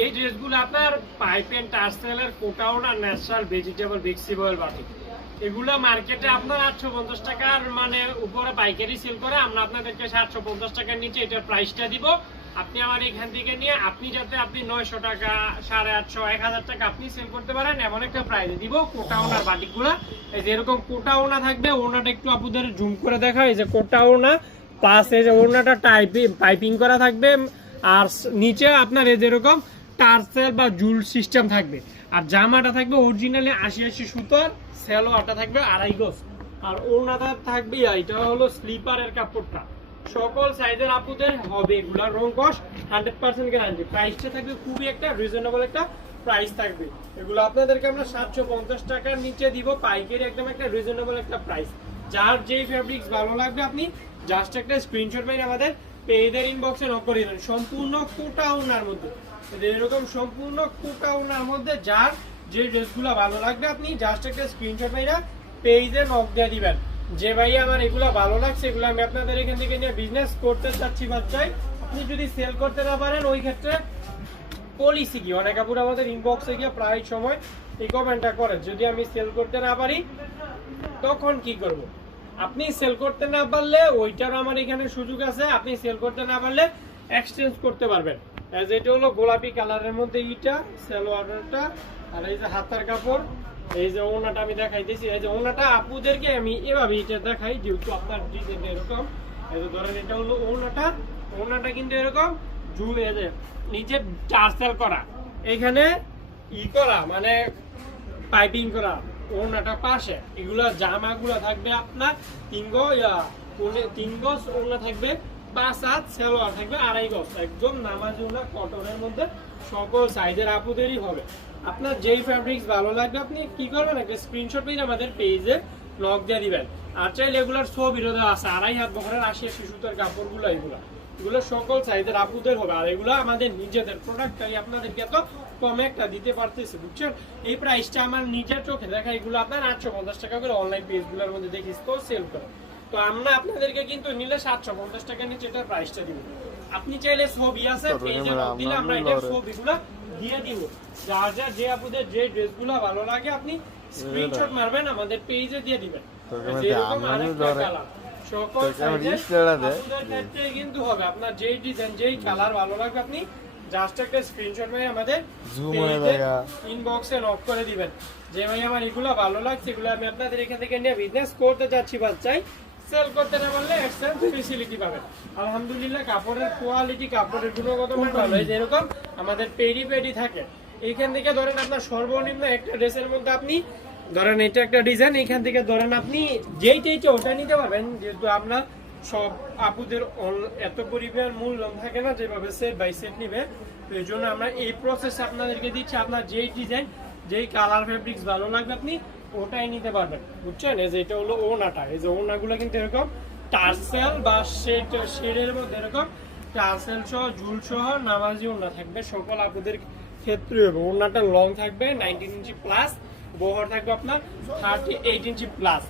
এই ড্রেসগুলো আপনার পাইপ এন্ড টার্সেলের কোটাও না ন্যাচারাল ভেজিটেবল ফ্লেক্সিবল বাটি এগুলো মার্কেটে আপনার আটশো পঞ্চাশ টাকার মানে উপরে পাইকারি সেল করে, আমরা আপনাদেরকে সাতশো পঞ্চাশ টাকার নিচে এটার প্রাইসটা দিব। আপনি আমার এখান থেকে নিয়ে, আপনি যাতে আপনি নয়শো টাকা, সাড়ে আটশো, এক হাজার টাকা আপনি সেল করতে পারেন, এমন একটা প্রাইসে দিব। কোটা ওনার বাটিকগুলো। এই যে এরকম কোটা ওনা থাকবে, ওনাটা একটু আপনাদের জুম করে দেখা এই যে কোটা ওনা প্লাস এই যে ওনাটা টাইপিং পাইপিং করা থাকবে। আর নিচে আপনার এই যেরকম টার্সেল বা জুল সিস্টেম থাকবে। আর জামাটা থাকবে অরিজিনালি আশি আশি সুতার সেলো আটা থাকবে আড়াই গজ। আর ওনাটা থাকবে এটা হলো স্লিপারের কাপড়টা। সকল সাইজের আপুদের হবে এগুলা রং কস হান্ড্রেড পার্সেন্ট গ্যারান্টি প্রাইসটা থাকবে খুবই একটা রিজনেবল একটা প্রাইস থাকবে। এগুলো আপনাদেরকে আমরা সাতশো পঞ্চাশ টাকার নিচে দিব, পাইকারি একদম একটা রিজনেবল একটা প্রাইস যার যেই ফ্যাব্রিক্স ভালো লাগবে আপনি জাস্ট একটা স্ক্রিনশট মেরে আমাদের পেজের ইনবক্সে নক করে দিবেন সম্পূর্ণ কোটা ওনার মধ্যে। এরকম সম্পূর্ণ কোটা ওনার মধ্যে যার যে ড্রেসগুলো ভালো লাগবে, আপনি জাস্ট একটা স্ক্রিনশট মেরে পেজে নক দিয়ে দিবেন। যে ভাই আমার এগুলো ভালো লাগছে, এগুলো আমি আপনাদের এখান থেকে নিয়ে বিজনেস করতে চাচ্ছি বাচ্চাই আপনি যদি সেল করতে না পারেন, ওই ক্ষেত্রে পলিসি কি? অনেক আপুর আমাদের ইনবক্সে গিয়ে প্রায় সময় এই কমেন্টটা করে যদি আমি সেল করতে না পারি, তখন কি করব? আপনি সেল করতে না পারলে, ওইটার আমার এখানে সুযোগ আছে, আপনি সেল করতে না পারলে এক্সচেঞ্জ করতে পারবেন। এটা হলো গোলাপি কালারের মধ্যে ইটা, সালোয়ারটা, আর এই যে হাতার কাপড়, এই যে ওনাটা আমি দেখাইতেছি এই যে ওনাটা আপুদেরকে আমি এভাবে এটা দেখাই, যেহেতু আপনার ডিজাইন এরকম। এই যে ধরেন এটা হলো ওনাটা ওনাটা কিন্তু এরকম ঝুল, এই যে নিচে টার্সেল করা। এখানে ই করা মানে পাইপিং করা, ওনাটা পাশে। এগুলা জামাগুলো থাকবে আপনার তিন গজ তিন ওনা থাকবে পাঁচ হাত সেলোয়ার আপনার এগুলো। সকল সাইজের আপুদের হবে। আর এগুলো আমাদের নিজেদের প্রোডাক্ট আপনাদেরকে কমে একটা দিতে পারতেছে, বুঝছেন? এই আমার নিজের চোখে দেখা, এগুলো আপনার আটশো পঞ্চাশ টাকা করে অনলাইন পেজগুলোর মধ্যে দেখিস তো সেল করে। তো আমরা আপনাদেরকে কিন্তু নিলে সাতশো পঞ্চাশ টাকা নিচে এটার প্রাইসটা দিব। আপনি চাইলে ছবি আছে দিলে আমরা ছবিগুলো দিয়ে দিব। যার যার যে আপুদের যে ড্রেসগুলো ভালো লাগে আপনি স্ক্রিনশট মারবেন আমাদের পেজে দিয়ে দিবেন। যেরকম আরেকটা কালার সকল তবে আমরা সাইজের ইস্টারা দেয়। আপুদের ক্ষেত্রে কিন্তু হবে। আপনার যেই ডিজাইন যেই কালার ভালো লাগবে আপনি জাস্ট একটা স্ক্রিনশট মেরে আমাদের হয়ে দেখা। ইনবক্সে নক করে দিবেন। যে ভাই আমার এগুলো ভালো লাগছে এগুলো আমি আপনাদের এখান থেকে নিয়ে বিজনেস করতে চাচ্ছি বাচ্চাই। সেল করতে না পারলে এক্সচেঞ্জ ফেসিলিটি পাবেন আলহামদুলিল্লাহ কাপড়ের কোয়ালিটি কাপড়ের গুণগত মান ভালো। এই যেরকম আমাদের পেডি পেডি থাকে। এইখান থেকে ধরেন আপনার সর্বনিম্ন একটা ড্রেসের মধ্যে আপনি ধরেন এটা একটা ডিজাইন এখান থেকে ধরেন আপনি যেই চাইছে ওটা নিতে পারবেন। যেহেতু আমরা সব আপুদের এত পরিমাণ মূল্য থাকে না যেভাবে সেট বাই সেট নিবে তো এই জন্য আমরা এই প্রসেস আপনাদেরকে দিচ্ছি। আপনার যেই ডিজাইন যেই কালার ফেব্রিক্স ভালো লাগবে আপনি ওটাই নিতে পারবেন বুঝছেন? এই যে এটা হলো ওনাটা এই যে ওনাগুলো কিন্তু এরকম টার্সেল বা শেড, শেডের মধ্যে এরকম টার্সেল সহ, ঝুল সহ নামাজি ওনা থাকবে। সকল আপুদের ক্ষেত্রে হবে। ওনাটা লং থাকবে নাইনটিন ইঞ্চি প্লাস বহর থাকবে আপনার থার্টি এইট ইঞ্চি প্লাস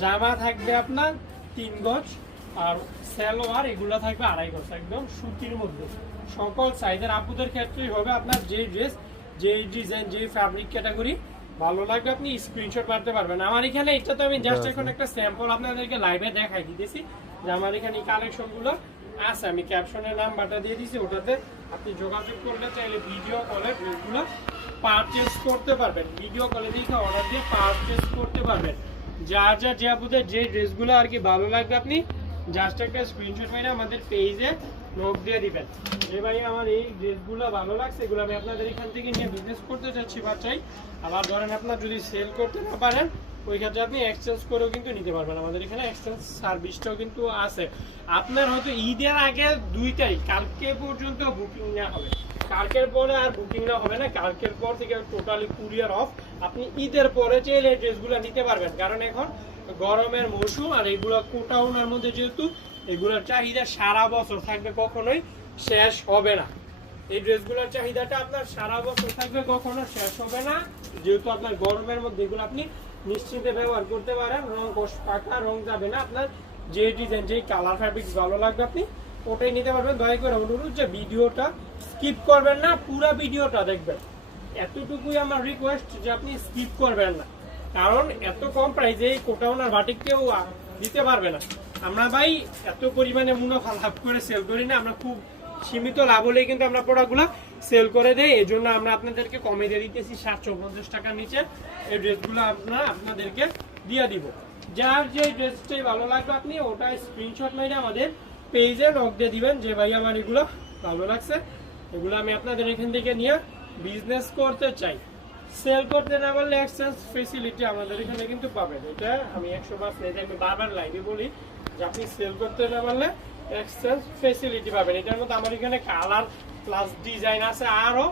জামা থাকবে আপনার তিন গজ আর সালোয়ার, এগুলো থাকবে আড়াই গজ, একদম সুতির মধ্যে। সকল সাইজের আপুদের ক্ষেত্রেই হবে আপনার যে ড্রেস যেই ডিজাইন যেই ফ্যাব্রিক ক্যাটাগরি ভালো লাগবে আপনি স্ক্রিনশট মারতে পারবেন। আমার এখানে এটা তো আমি জাস্ট এখন একটা স্যাম্পল আপনাদেরকে লাইভে দেখাই দিতেছি। যে আমার এখানে কালেকশনগুলো আছে। আমি ক্যাপশনের নাম্বারটা দিয়ে দিছি ওটাতে আপনি যোগাযোগ করলে চাইলে ভিডিও কলে ড্রেসগুলো পারচেস করতে পারবেন। ভিডিও কলে দেখে অর্ডার দিয়ে পারচেস করতে পারবেন। যা যা যে আপনাদের যে ড্রেসগুলো আর কি ভালো লাগবে আপনি জাস্ট একটা স্ক্রিনশট মেরে আমাদের পেজে নোট দিয়ে দিবেন। যে ভাই আমার এই ড্রেসগুলো ভালো লাগছে, এগুলো আমি আপনাদের এখান থেকে নিয়ে বিজনেস করতে চাচ্ছি বাচ্চাই। আবার ধরেন আপনার যদি সেল করতে না পারেন ওই ক্ষেত্রে আপনি এক্সচেঞ্জ করেও কিন্তু নিতে পারবেন। আমাদের এখানে এক্সচেঞ্জ সার্ভিসটাও কিন্তু আছে। আপনার হয়তো ঈদের আগে দুইটাই, কালকে পর্যন্ত বুকিং নেওয়া হবে। কালকের পরে আর বুকিং না হবে না। কালকের পর থেকে টোটালি কুরিয়ার অফ আপনি ঈদের পরে চাইলে ড্রেসগুলো নিতে পারবেন। কারণ এখন গরমের মৌসুম আর এইগুলো কোটাউনের মধ্যে যেহেতু, এগুলোর চাহিদা সারা বছর থাকবে কখনোই শেষ হবে না। এই ড্রেসগুলোর চাহিদাটা আপনার সারা বছর থাকবে কখনো শেষ হবে না। যেহেতু আপনার গরমের মধ্যে এগুলো আপনি নিশ্চিন্তে ব্যবহার করতে পারেন। রং পাকা রং যাবে না আপনার। যে ডিজাইন যেই কালার ফ্যাব্রিক ভালো লাগবে আপনি, ওটাই নিতে পারবেন। দয়া করে অনুরোধ যে ভিডিওটা স্কিপ করবেন না, পুরো ভিডিওটা দেখবেন। এতটুকুই আমার রিকোয়েস্ট যে আপনি স্কিপ করবেন না। কারণ এত কম প্রাইসে এই কোটাউনার বাটিক কেউ দিতে পারবে না। আমরা ভাই এত পরিমাণে মুনাফা লাভ করে সেল করি না, আমরা খুব সীমিত লাভ হলেই কিন্তু আমরা প্রোডাক্টগুলো সেল করে দেই। এই জন্য আমরা আপনাদেরকে কমে দিয়ে দিতেছি সাতশো পঞ্চাশ টাকার নিচে। এই ড্রেসগুলো আমরা আপনাদেরকে দিয়ে দিব। যার যে ড্রেসটাই ভালো লাগবে আপনি ওটা স্ক্রিনশট মেরে আমাদের পেজে লক দিয়ে দিবেন যে ভাই আমার এগুলো ভালো লাগছে। এগুলো আমি আপনাদের এখান থেকে নিয়ে বিজনেস করতে চাই। সেল করতে না পারলে এক্সচেঞ্জ ফেসিলিটি আমাদের এখানে কিন্তু পাবেন। এটা আমি একশো বার নেই আমি বারবার লাইভে বলি যে আপনি সেল করতে না পারলে এক্সচেঞ্জ ফেসিলিটি পাবেন। এটার মধ্যে আমার এখানে কালার প্লাস ডিজাইন আছে। আরও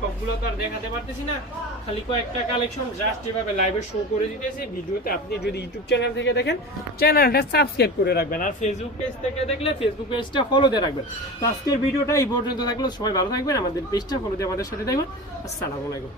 সবগুলো তো আর দেখাতে পারতেছি না। খালি কয়েকটা কালেকশন জাস্ট এভাবে লাইভে শো করে দিতেছি। ভিডিওতে আপনি যদি ইউটিউব চ্যানেল থেকে দেখেন চ্যানেলটা সাবস্ক্রাইব করে রাখবেন। আর ফেসবুক পেজ থেকে দেখলে ফেসবুক পেজটা ফলো দিয়ে রাখবেন। তো আজকের ভিডিওটা এই পর্যন্ত থাকলে। সবাই ভালো থাকবেন। আমাদের পেজটা ফলো দিয়ে আমাদের সাথে দেখবেন আসসালামু আলাইকুম।